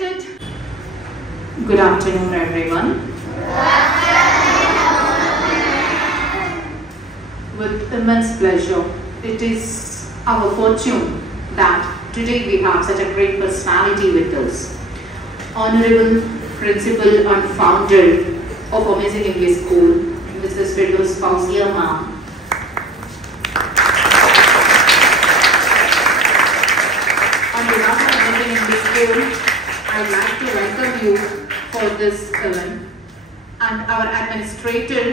connected. Good afternoon, everyone. With immense pleasure, it is our fortune that today we have such a great personality with us. Honorable Principal and Founder of Amazing English School, Mrs. Firdaus Fauzia Ma'am. On behalf of Amazing English School, I would like to welcome you for this event, and our administrator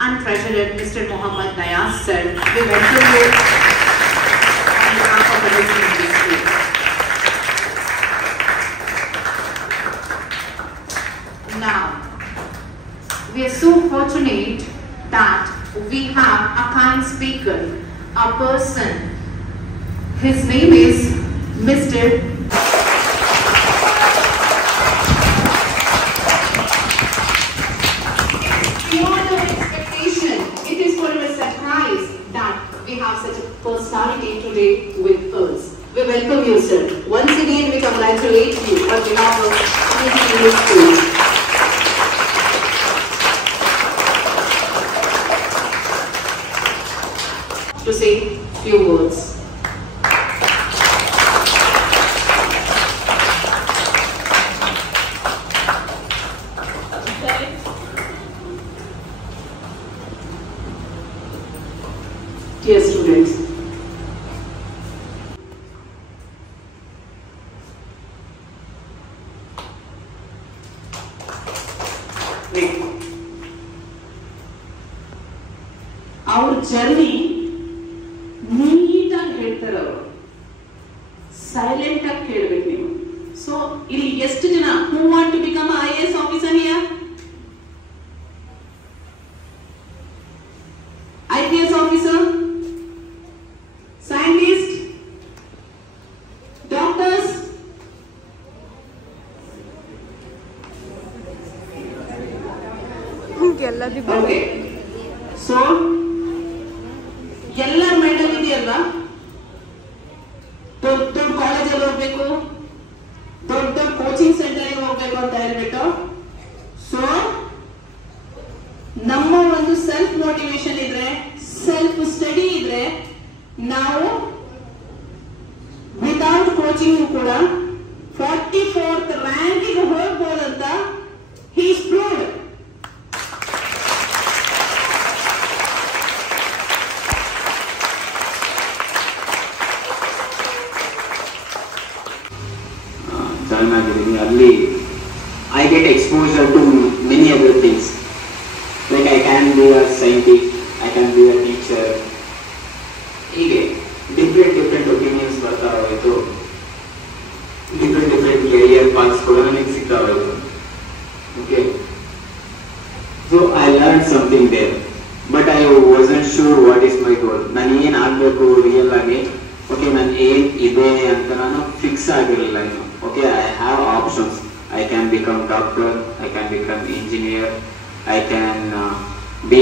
and treasurer, Mr. Muhammad Nayaz sir, we welcome you on behalf of Amazing English School. Now, we are so fortunate that we have a kind speaker, a person. His name is Mr. Beyond our expectation, it is for a surprise that we have such a personality today with us. We welcome you, sir. Once again, we congratulate you on behalf of Amazing English School. To say few words. Dear students, our journey ನೀಟಾಗಿ ಹೇಳ್ತಾರೆ ಅವರು, silent ಆಗಿ ಕೇಳಬೇಕು ನೀವು. So ಇಲ್ಲಿ ಎಷ್ಟು ಜನ who want to become IAS officer here? IPS officer, scientist, doctors? Okay. So ಎಲ್ಲರ ಮೈಂಡಲ್ಲಿ ಇದೆಯಲ್ಲ, ದೊಡ್ಡ ದೊಡ್ಡ ಕಾಲೇಜಲ್ಲಿ ಹೋಗ್ಬೇಕು, ದೊಡ್ಡ ದೊಡ್ಡ ಕೋಚಿಂಗ್ ಸೆಂಟರ್ಗೆ ಹೋಗ್ಬೇಕು ಅಂತ ಹೇಳ್ಬಿಟ್ಟು. ಸೊ ನಮ್ಮ ಒಂದು ಸೆಲ್ಫ್ ಮೋಟಿವೇಶನ್ ಇದ್ರೆ, ಸೆಲ್ಫ್ ಸ್ಟಡಿ ಇದ್ರೆ, ನಾವು ವಿತೌಟ್ ಕೋಚಿಂಗ್ ಕೂಡ 44th ರ್ಯಾಂಕಿಗೆ ಹೋಗ್ಬೋದಂತ he is proved. Early, I get exposure to many other things. Like I can be a scientist, I can be a teacher. ಹೀಗೆ different opinions ಬರ್ತಾ ಹೋಯ್ತು. different career paths ಕೂಡ ನನಗೆ ಸಿಗ್ತಾ ಹೋಯ್ತು. Okay. So I learned something there, but I wasn't sure what is my goal. ನಾನು ಏನ್ ಆಗ್ಬೇಕು ರಿಯಲ್ ಆಗಿ, ಓಕೆ ನಾನು ಏನ್ ಇದೆ ಅಂತ ನಾನು ಫಿಕ್ಸ್ ಆಗಿರಲಿಲ್ಲ ಇನ್ನು. Okay, I have options. I can become doctor, I can become engineer, I can be